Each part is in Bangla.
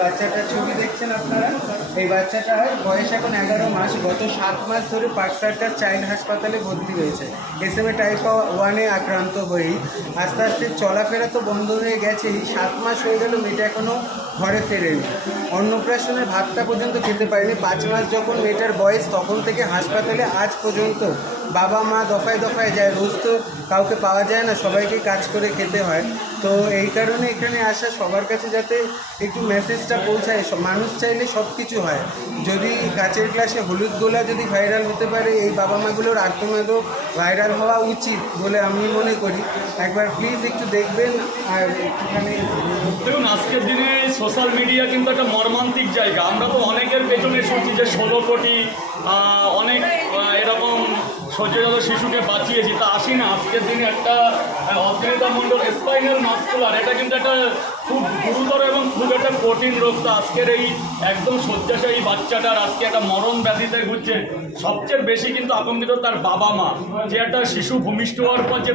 বাচ্চাটার ছবি দেখছেন আপনারা, এই বাচ্চাটার বয়স এখন 11 মাস। গত 7 মাস ধরে পাকসারটার চাইল্ড হাসপাতালে ভর্তি রয়েছে SMA টাইপ 1-এ আক্রান্ত হয়েই। আস্তে আস্তে চলাফেরা তো বন্ধ হয়ে গেছেই, 7 মাস হয়ে গেল মেয়েটা এখনও ঘরে ফেরেনি। অন্নপ্রাশনের ভাতটা পর্যন্ত খেতে পারেনি। 5 মাস যখন মেয়েটার বয়স, তখন থেকে হাসপাতালে আজ পর্যন্ত বাবা মা দফায় দফায় যায়। রোজ তো কাউকে পাওয়া যায় না, সবাইকে কাজ করে খেতে হয়। তো এই কারণে এখানে আসা, সবার কাছে যাতে একটু মেসেজটা পৌঁছায়। মানুষ চাইলে সব কিছু হয়। যদি কাচের গ্লাসে হলুদ গোলা যদি ভাইরাল হতে পারে, এই বাবা মাগুলোর আর্তনাদও ভাইরাল হওয়া উচিত বলে আমি মনে করি। একবার প্লিজ একটু দেখবেন। আর এখানে দেখুন, আজকের দিনে সোশ্যাল মিডিয়া কিন্তু একটা মর্মান্তিক জায়গা। আমরা তো অনেকের পেছনে শুনছি যে 16 কোটি অনেক এরকম সজ্জাত শিশুকে বাঁচিয়েছি, তা আসি না। আজকের দিনে একটা অদ্রিতা মণ্ডল স্পাইনাল মাস্কুলার, এটা কিন্তু একটা খুব গুরুতর এবং খুব একটা কঠিন রোগ। তো আজকের এই একদম শয্যাশায়ী বাচ্চাটার আজকে একটা মরণ ব্যাধিতে ঘুরছে। সবচেয়ে বেশি কিন্তু আতঙ্কিত তার বাবা মা, যে একটা শিশু ভূমিষ্ঠ হওয়ার পর যে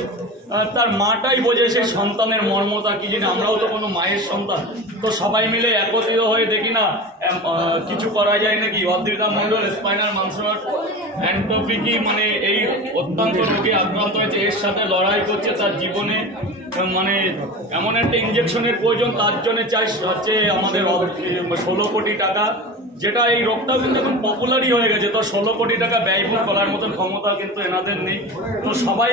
তার মাটাই বোঝে সেই সন্তানের মর্মতা কি। জানি আমরাও তো কোনো মায়ের সন্তান, তো সবাই মিলে একত্রিত হয়ে দেখি না কিছু করা যায় নাকি। অদ্রিতা মণ্ডল স্পাইনাল মাস্কুলার অ্যাট্রফি, মানে এই অত্যন্ত রোগে আক্রান্ত হয়েছে, এর সাথে লড়াই করছে তার জীবনে। মানে এমন একটা ইঞ্জেকশনের প্রয়োজন, তার জন্য চাই হচ্ছে আমাদের 16 কোটি টাকা, যেটা এই রোগটাও কিন্তু এখন পপুলারই হয়ে গেছে। তো 16 কোটি টাকা ব্যয়বহুল করার মতন ক্ষমতা কিন্তু এনাদের নেই। তো সবাই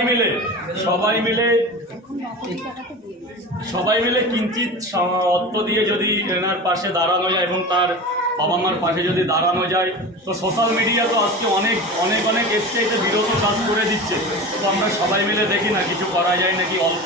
মিলে কিঞ্চিত অর্থ দিয়ে যদি এনার পাশে দাঁড়ানো যায় এবং তার বাবা মার পাশে যদি দাঁড়ানো যায়, তো সোশ্যাল মিডিয়া তো আজকে অনেক এর চাইতে বিরত কাজ করে দিচ্ছে। তো আমরা সবাই মিলে দেখি না কিছু করা যায় নাকি অল্প